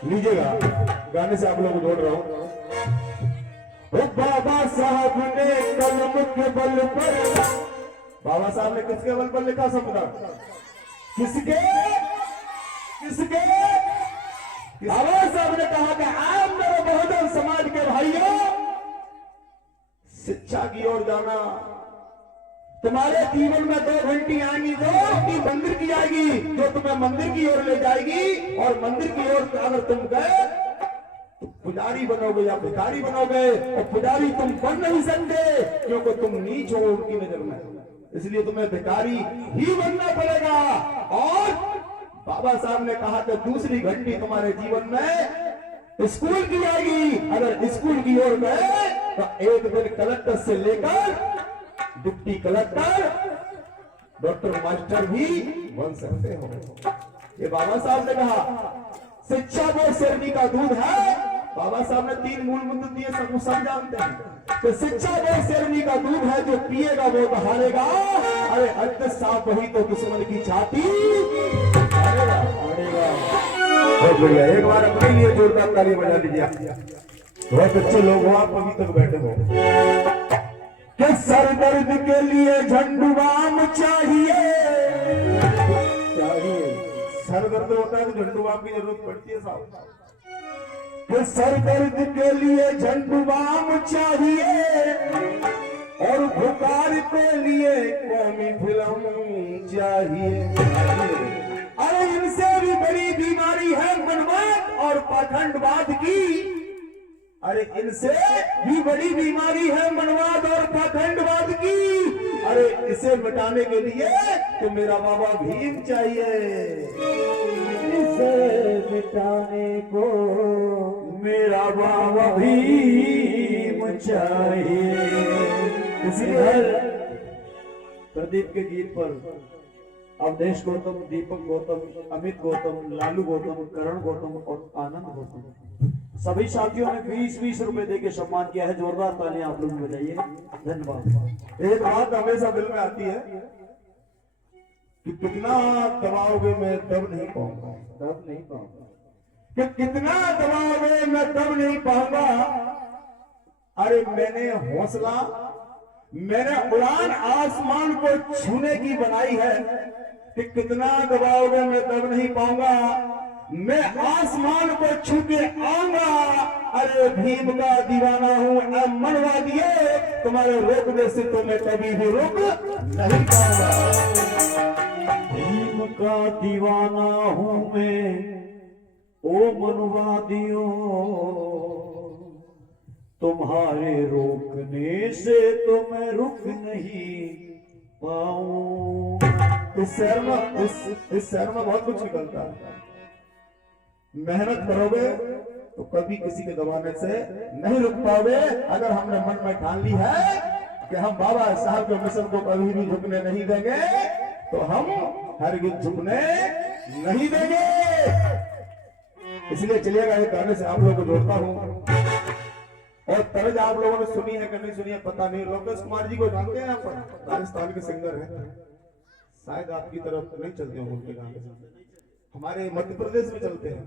लीजिएगा, गाने से आप लोगों को जोड़ रहा हूं। ओ बाबा साहब ने कलम के बल पर, बाबा साहब ने किसके बल पर लिखा सपना? किसके किसके? बाबा साहब ने कहा कि आप मेरे बहुजन समाज के भाइयों, शिक्षा की ओर जाना, तुम्हारे जीवन में 2 घंटी आएंगी जो कि मंदिर की आएगी, जो तुम्हें मंदिर की ओर ले जाएगी, और मंदिर की ओर अगर तुम गए तो पुजारी बनोगे या भिखारी बनोगे, और पुजारी तुम बन नहीं सकते क्योंकि तुम नीच हो उनकी नजर में, इसलिए तुम्हें भिखारी ही बनना पड़ेगा। और बाबा साहब ने कहा कि दूसरी घंटी तुम्हारे जीवन में स्कूल की आएगी, अगर स्कूल की ओर गए तो एक दिन कलेक्टर से लेकर डिप्टी कलेक्टर, डॉक्टर, मास्टर भी बन सकते हो। ये बाबा साहब ने कहा। शिक्षा वो शेरनी का दूध है, बाबा साहब ने 3 मूल मंत्र दिए, सब जानते हैं। तो शिक्षा वो शेरनी का दूध है, जो पिएगा वो तो हारेगा, अरे अंत साफ वही तो दुश्मन की छाती हारेगा। बहुत बढ़िया, एक बार अपने लिए जोरदार ताली बजा दीजिए। बहुत अच्छे लोग हो आप, अभी तक बैठे हो। कि सर दर्द के लिए झंडुबाम चाहिए, सर दर्द होता है तो झंडुबाम की जरूरत पड़ती है साहब। कि सर दर्द के लिए झंडुबाम चाहिए, और बुखार के लिए कौमी फिल्म चाहिए। अरे इनसे भी बड़ी बीमारी है मनमत और पाखंडवाद की, अरे इनसे भी बड़ी बीमारी है मनवाद और पाखंडवाद की। अरे इसे मिटाने के लिए तो मेरा बाबा भीम चाहिए, इसे मिटाने को मेरा बाबा भीम चाहिए। इसीलिए प्रदीप के गीत पर अवधेश गौतम, दीपक गौतम, अमित गौतम, लालू गौतम, करण गौतम और आनंद गौतम, सभी साथियों ने 20-20 रुपए देके सम्मान किया है। जोरदार तालियां आप लोग बजाइए, धन्यवाद। एक बात हमेशा दिल में आती है कि कितना दबाओगे मैं दब नहीं पाऊंगा, दब नहीं पाऊंगा, कि कितना दबाओगे मैं दब नहीं पाऊंगा। अरे मैंने हौसला, मैंने उड़ान आसमान को छूने की बनाई है, कि कितना दबाओगे मैं दब नहीं पाऊंगा, मैं आसमान को छू के आऊंगा। अरे भीम का दीवाना हूं, मनवा दिए तुम्हारे रोकने से तो मैं कभी भी रोक नहीं पाऊंगा। भीम का दीवाना हूं मैं, ओ मनवा दियो, तुम्हारे रोकने से तो मैं रुक नहीं पाऊं। इस शहर में बहुत कुछ निकलता है। मेहनत करोगे तो कभी किसी के दबाने से नहीं रुक पाओगे। अगर हमने मन में ठान ली है कि हम बाबा साहब के मिशन को कभी भी झुकने नहीं देंगे, तो हम हरगिज झुकने नहीं देंगे। इसलिए चलिएगा, एक गाने से आप लोगों को जोड़ता हूं, और तर्ज आप लोगों ने सुनी है कि नहीं सुनी है पता नहीं। लोकेश कुमार जी को जानते हैं आप, राजस्थान के सिंगर हैं, शायद आपकी तरफ नहीं चलते होंगे उनके गाने, हमारे मध्य प्रदेश में चलते हैं।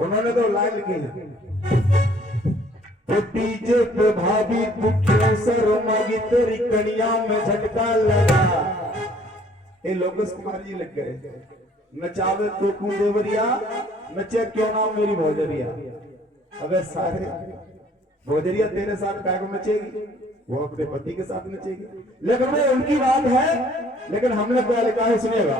उन्होंने तो लाइन लिखी है, तो डीजे पे भाभी तू क्यों शर्मागी, तेरी कड़िया में झटका लगा। ये लोकेश कुमार जी लिख गए। नचावे तो कू देवरिया, नचे क्यों ना मेरी भौजरिया। अबे सारे भौजरिया तेरे साथ काय को नचेगी, वो अपने पति के साथ नचेगी। लेकिन वो उनकी बात है, लेकिन हमने क्या लिखा है सुनिएगा।